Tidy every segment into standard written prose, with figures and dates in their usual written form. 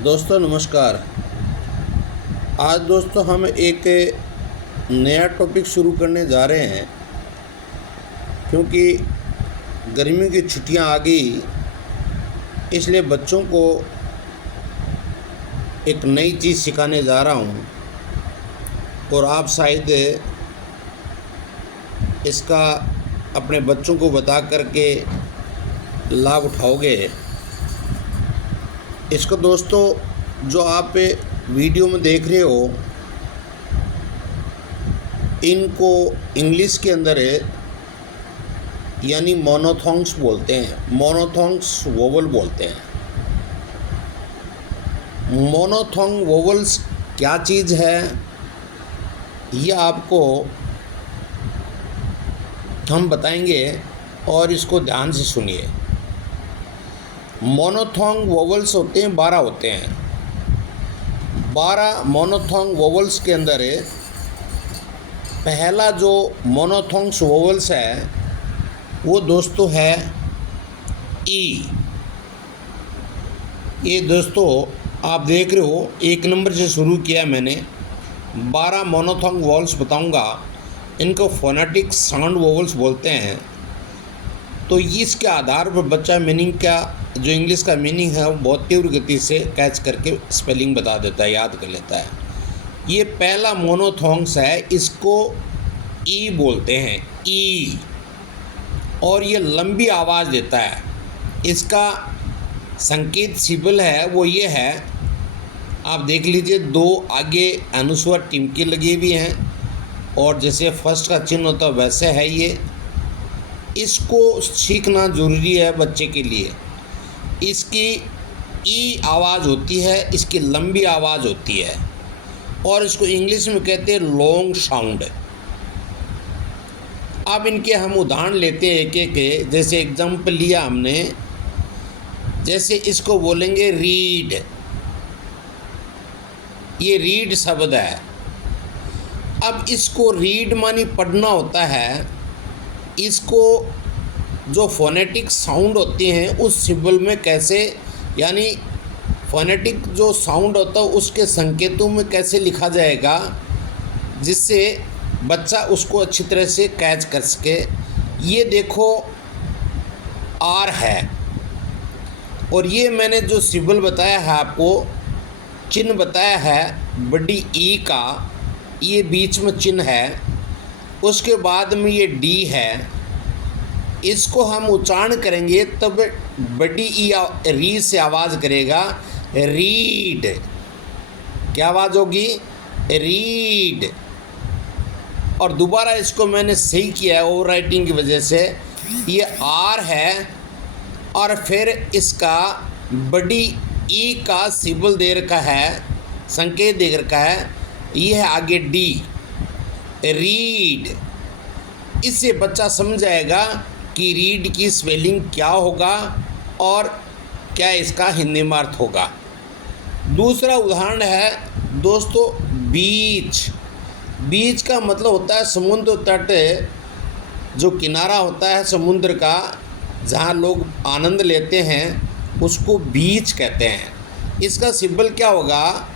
दोस्तों नमस्कार। आज दोस्तों हम एक नया टॉपिक शुरू करने जा रहे हैं, क्योंकि गर्मी की छुट्टियां आ गई, इसलिए बच्चों को एक नई चीज़ सिखाने जा रहा हूं और आप शायद इसका अपने बच्चों को बता करके लाभ उठाओगे। इसको दोस्तों जो आप वीडियो में देख रहे हो, इनको इंग्लिश के अंदर यानी मोनोथोंग्स बोलते हैं, मोनोथोंग्स वोवल बोलते हैं। मोनोथोंग वोवल्स क्या चीज़ है, ये आपको हम बताएंगे और इसको ध्यान से सुनिए। मोनोथोंग वोवल्स होते हैं 12 होते हैं। 12 मोनोथोंग वोवल्स के अंदर पहला जो मोनोथोंग्स वोवल्स है वो दोस्तों है ई। ये दोस्तों आप देख रहे हो, एक नंबर से शुरू किया मैंने। 12 मोनोथोंग वोवल्स बताऊंगा, इनको फोनेटिक साउंड वोवल्स बोलते हैं। तो इसके आधार पर बच्चा मीनिंग का जो इंग्लिश का मीनिंग है वो बहुत तीव्र गति से कैच करके स्पेलिंग बता देता है, याद कर लेता है। ये पहला मोनोथोंग्स है, इसको ई बोलते हैं, ई। और ये लंबी आवाज़ देता है। इसका संकेत सिंबल है वो ये है, आप देख लीजिए, 2 आगे अनुस्वर टिमके लगे हुए हैं और जैसे फर्स्ट का चिन्ह होता है वैसे है ये। इसको सीखना ज़रूरी है बच्चे के लिए। इसकी ई आवाज़ होती है, इसकी लंबी आवाज़ होती है और इसको इंग्लिश में कहते हैं लॉन्ग साउंड। अब इनके हम उदाहरण लेते हैं एक एक। जैसे एग्जाम्पल लिया हमने, जैसे इसको बोलेंगे रीड। ये रीड शब्द है। अब इसको रीड मानी पढ़ना होता है। इसको जो फोनेटिक साउंड होते हैं उस सिंबल में कैसे, यानी फोनेटिक जो साउंड होता है उसके संकेतों में कैसे लिखा जाएगा जिससे बच्चा उसको अच्छी तरह से कैच कर सके। ये देखो आर है, और ये मैंने जो सिंबल बताया है आपको, चिन्ह बताया है बड़ी ई का, ये बीच में चिन्ह है। उसके बाद में ये डी है। इसको हम उच्चारण करेंगे तब बड़ी ई री से आवाज़ करेगा, रीड। क्या आवाज़ होगी? रीड। और दोबारा इसको मैंने सही किया है ओवर राइटिंग की वजह से। ये आर है और फिर इसका बड़ी ई का सिंबल दे रखा है, संकेत दे रखा है, ये है आगे डी, रीड। इससे बच्चा समझ जाएगा कि रीड की स्पेलिंग क्या होगा और क्या इसका हिंदी में अर्थ होगा। दूसरा उदाहरण है दोस्तों बीच। बीच का मतलब होता है समुद्र तट, जो किनारा होता है समुद्र का जहाँ लोग आनंद लेते हैं उसको बीच कहते हैं। इसका सिंबल क्या होगा?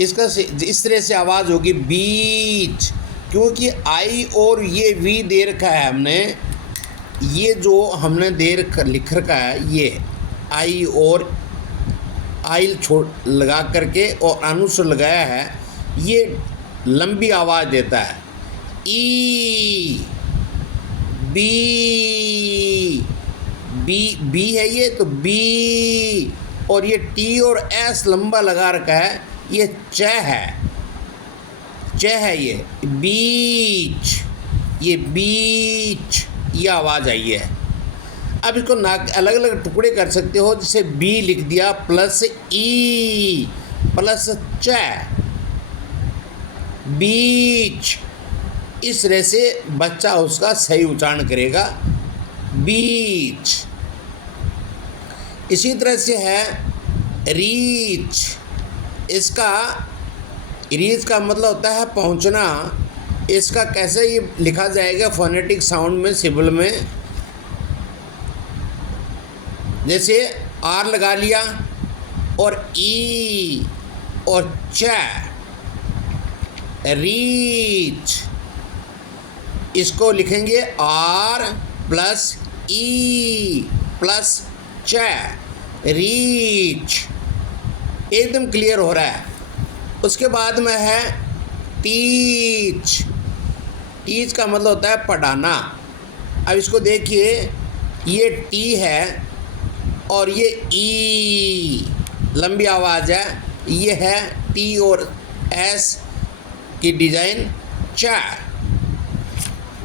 इसका इस तरह से आवाज़ होगी, बीच। क्योंकि आई और ये वी दे रखा है हमने, ये जो हमने लिख रखा है, ये आई और आई लगा करके और अनुस्वर लगाया है, ये लंबी आवाज़ देता है। ई, बी, बी है ये, तो बी। और ये टी और एस लंबा लगा रखा है, ये च है, च है ये, बीच। ये बीच, ये आवाज़ आई है। अब इसको अलग अलग टुकड़े कर सकते हो, जैसे बी लिख दिया प्लस ई प्लस च, बीच। इस तरह से बच्चा उसका सही उच्चारण करेगा, बीच। इसी तरह से है रीच। इसका रीच का मतलब होता है पहुंचना। इसका कैसे ये लिखा जाएगा फोनेटिक साउंड में, सिंबल में? जैसे आर लगा लिया, और ई और च, रीच। इसको लिखेंगे आर प्लस ई प्लस च, रीच। एकदम क्लियर हो रहा है। उसके बाद में है टीच। टीच का मतलब होता है पढ़ाना। अब इसको देखिए, ये टी है और ये ई, लंबी आवाज़ है। ये है टी और एस की डिज़ाइन, च,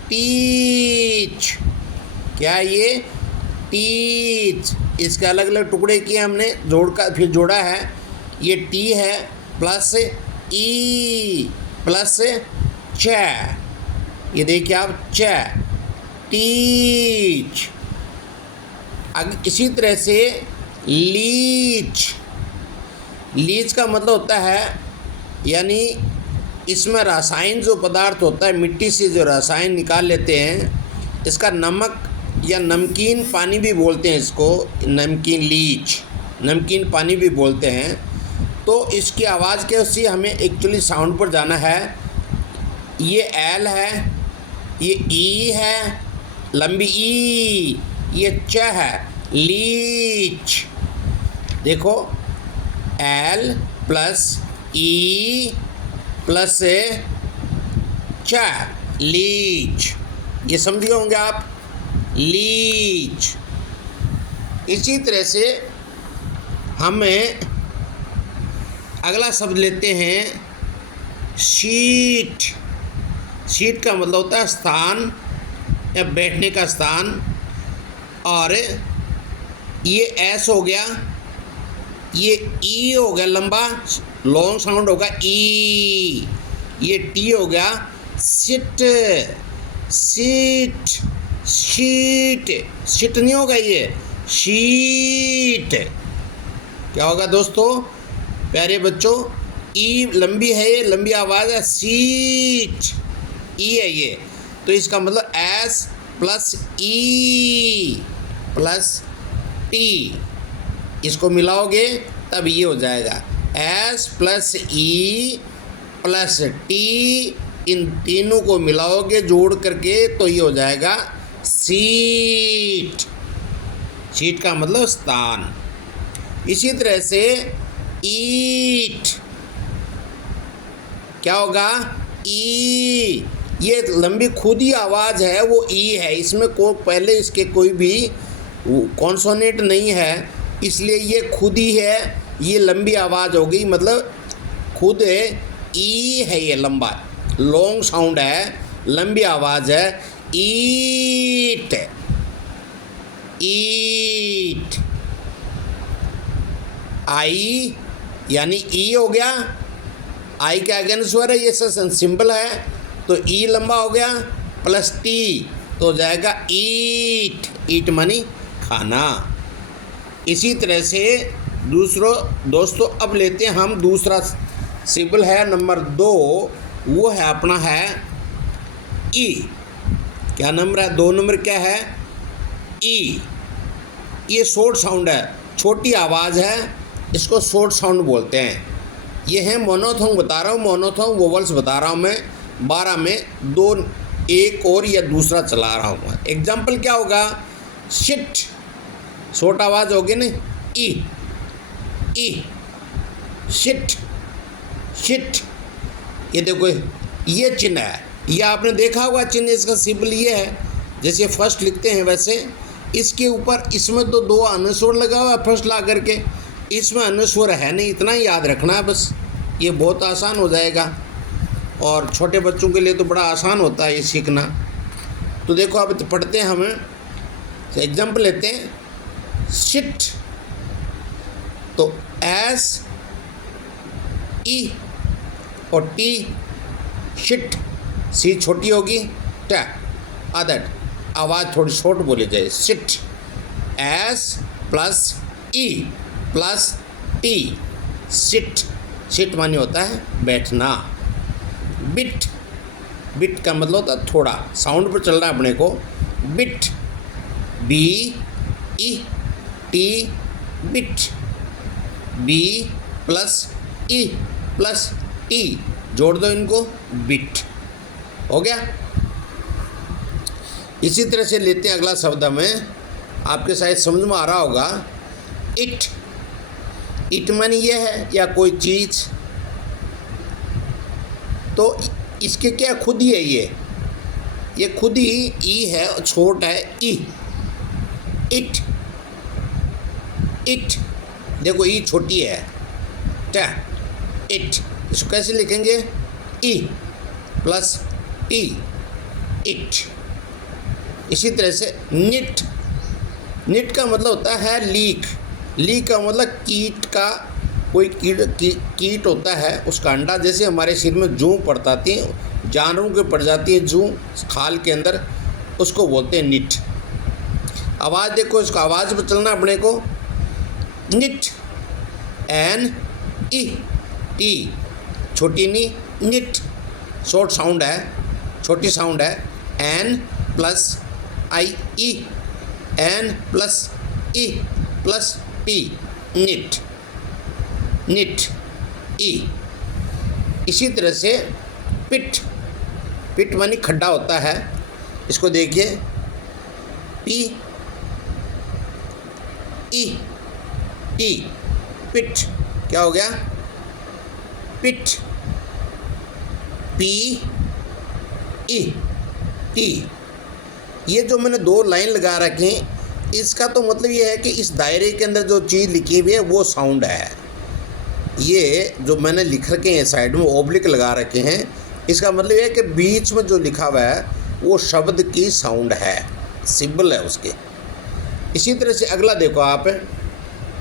टीच। क्या है ये? टीच। इसके अलग अलग टुकड़े किए हमने, फिर जोड़ा है। ये टी है प्लस ई प्लस च, ये देखिए आप, च, टीच। इसी तरह से लीच। लीच का मतलब होता है, यानी इसमें रसायन जो पदार्थ होता है, मिट्टी से जो रसायन निकाल लेते हैं, इसका नमक या नमकीन पानी भी बोलते हैं इसको, नमकीन लीच, नमकीन पानी भी बोलते हैं। तो इसकी आवाज़ कैसी, हमें एक्चुअली साउंड पर जाना है। ये एल है, ये ई है, लंबी ई, ये च है, लीच। देखो, एल प्लस ई प्लस च, लीच। ये समझ गए होंगे आप, लीच। इसी तरह से हमें अगला शब्द लेते हैं शीट। शीट का मतलब होता है स्थान या बैठने का स्थान। और ये एस हो गया, ये ई हो गया, लंबा लॉन्ग साउंड होगा ई। ये टी हो गया, सिट, सीट, शीट। सिट नहीं होगा, ये शीट। क्या होगा दोस्तों, प्यारे बच्चों? ई लंबी है, ये लंबी आवाज़ है, सीट, ई है ये। तो इसका मतलब S plus E plus T, इसको मिलाओगे तब ये हो जाएगा S plus E plus T. इन तीनों को मिलाओगे जोड़ करके तो ये हो जाएगा सीट। सीट का मतलब स्थान। इसी तरह से ईट, क्या होगा? ई। ये लंबी खुदी आवाज़ है, वो ई है। इसमें पहले इसके कोई भी कॉन्सोनेंट नहीं है, इसलिए ये खुदी है, ये लंबी आवाज़ हो गई, मतलब खुद ई है, ये लंबा लॉन्ग साउंड है, लंबी आवाज़ है, ईट, ईट। आई यानी ई हो गया, आई के अगेंस्ट स्वर है, ये सिंबल है, तो ई लंबा हो गया, प्लस टी तो हो जाएगा ईट। ईट मानी खाना। इसी तरह से दोस्तों अब लेते हैं हम दूसरा सिंबल है नंबर 2, वो है अपना है ई। क्या नंबर है? 2 नंबर क्या है? ई। ये शॉर्ट साउंड है, छोटी आवाज़ है, इसको शॉर्ट साउंड बोलते हैं। ये है मोनोथोंग बता रहा हूँ, मोनोथोंग वोवल्स बता रहा हूँ मैं। 12 में 2 एक और या दूसरा चला रहा हूँ। एग्जाम्पल क्या होगा? शिट, शॉर्ट आवाज़ होगी ना, ई, ई, शिट, शिट। ये देखो, ये चिन्ह है, ये आपने देखा होगा चिन्ह, इसका सिंबल ये है, जैसे फर्स्ट लिखते हैं वैसे। इसके ऊपर इसमें तो 2 अनुस्वर लगा हुआ है फर्स्ट ला करके, इसमें अनुस्वर है नहीं, इतना ही याद रखना है बस। ये बहुत आसान हो जाएगा और छोटे बच्चों के लिए तो बड़ा आसान होता है ये सीखना। तो देखो अब तो पढ़ते हैं हमें, तो एग्जाम्पल लेते हैं। शिट, तो एस ई और टी, शिट, सी छोटी होगी, ट आदत, आवाज़ थोड़ी शॉर्ट बोली जाए। Shit, S plus E plus T, sit. Sit माने होता है बैठना। बिट, बिट का मतलब होता है थोड़ा, साउंड पर चल रहा है अपने को। Bit, B E T, bit. B plus E plus T, जोड़ दो इनको, बिट। हो गया। इसी तरह से लेते हैं अगला शब्द में, आपके शायद समझ में आ रहा होगा, इट। इट मानी ये है या कोई चीज़, तो इसके क्या खुद ही है, ये खुद ही ई है, छोटा है ई। इट, इट देखो ई छोटी है, क्या इट, इसको कैसे लिखेंगे, ई प्लस टी, इट। इसी तरह से निट, निट का मतलब होता है लीक। लीक का मतलब कीट का, कोई कीट होता है, उसका अंडा, जैसे हमारे शरीर में जूं पड़ताती हैं, जानवरों के पड़ जाती है जूं खाल के अंदर, उसको बोलते हैं निट। आवाज़ देखो, इसका आवाज़ पर चलना अपने को, निट, एन ई टी, छोटी नी, निट, शॉर्ट साउंड है, छोटी साउंड है, N plus I E, N plus E plus T, knit, knit, E. इसी तरह से पिट, पिट मानी खड्डा होता है, इसको देखिए, पी ई टी, पिट। क्या हो गया, पिट, पी ई टी। ये जो मैंने दो लाइन लगा रखे हैं, इसका तो मतलब ये है कि इस दायरे के अंदर जो चीज़ लिखी हुई है वो साउंड है। ये जो मैंने लिख रखे हैं साइड में ओब्लिक लगा रखे हैं, इसका मतलब ये है कि बीच में जो लिखा हुआ है वो शब्द की साउंड है, सिंबल है उसके। इसी तरह से अगला देखो आप,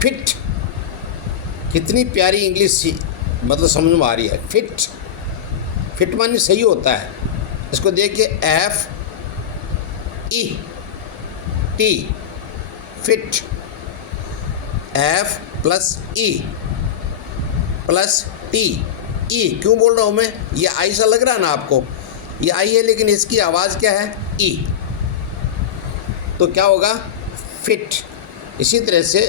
फिट। कितनी प्यारी इंग्लिश मतलब समझ में आ रही है, फिट। फिट मानी सही होता है। इसको देखिए, F E T, fit, F plus E plus T, E. क्यों बोल रहा हूँ मैं, ये आई सा लग रहा है ना आपको, ये आई है, लेकिन इसकी आवाज़ क्या है, ई। तो क्या होगा, फिट। इसी तरह से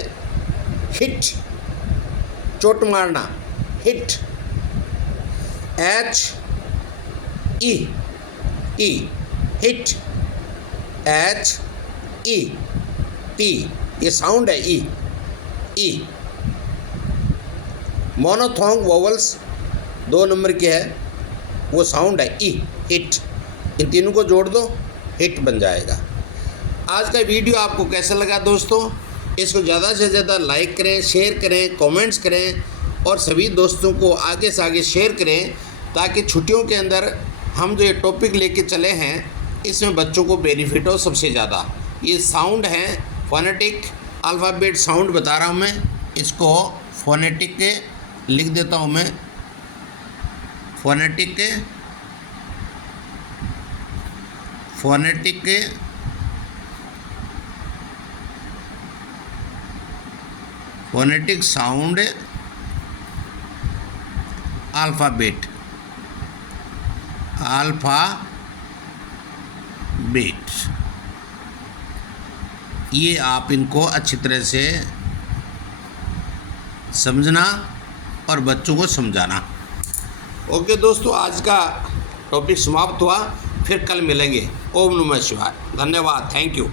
हिट, चोट मारना, hit, H E T, hit, H E T, ये साउंड है, ई ई। मोनोथोंग वोवल्स 2 नंबर के है, वो साउंड है ई, हिट। इन तीनों को जोड़ दो, हिट बन जाएगा। आज का वीडियो आपको कैसा लगा दोस्तों, इसको ज़्यादा से ज़्यादा लाइक करें, शेयर करें, कमेंट्स करें और सभी दोस्तों को आगे से आगे शेयर करें, ताकि छुट्टियों के अंदर हम जो ये टॉपिक लेके चले हैं इसमें बच्चों को बेनिफिट हो सबसे ज़्यादा। ये साउंड हैं, फोनेटिक अल्फ़ाबेट साउंड बता रहा हूँ मैं, इसको फोनेटिक के लिख देता हूँ मैं, फोनेटिक के, फोनेटिक के फोनेटिक साउंड अल्फ़ाबेट, अल्फ़ाबेट, ये आप इनको अच्छी तरह से समझना और बच्चों को समझाना। ओके दोस्तों, आज का टॉपिक समाप्त हुआ, फिर कल मिलेंगे। ओम नमः शिवाय। धन्यवाद, थैंक यू।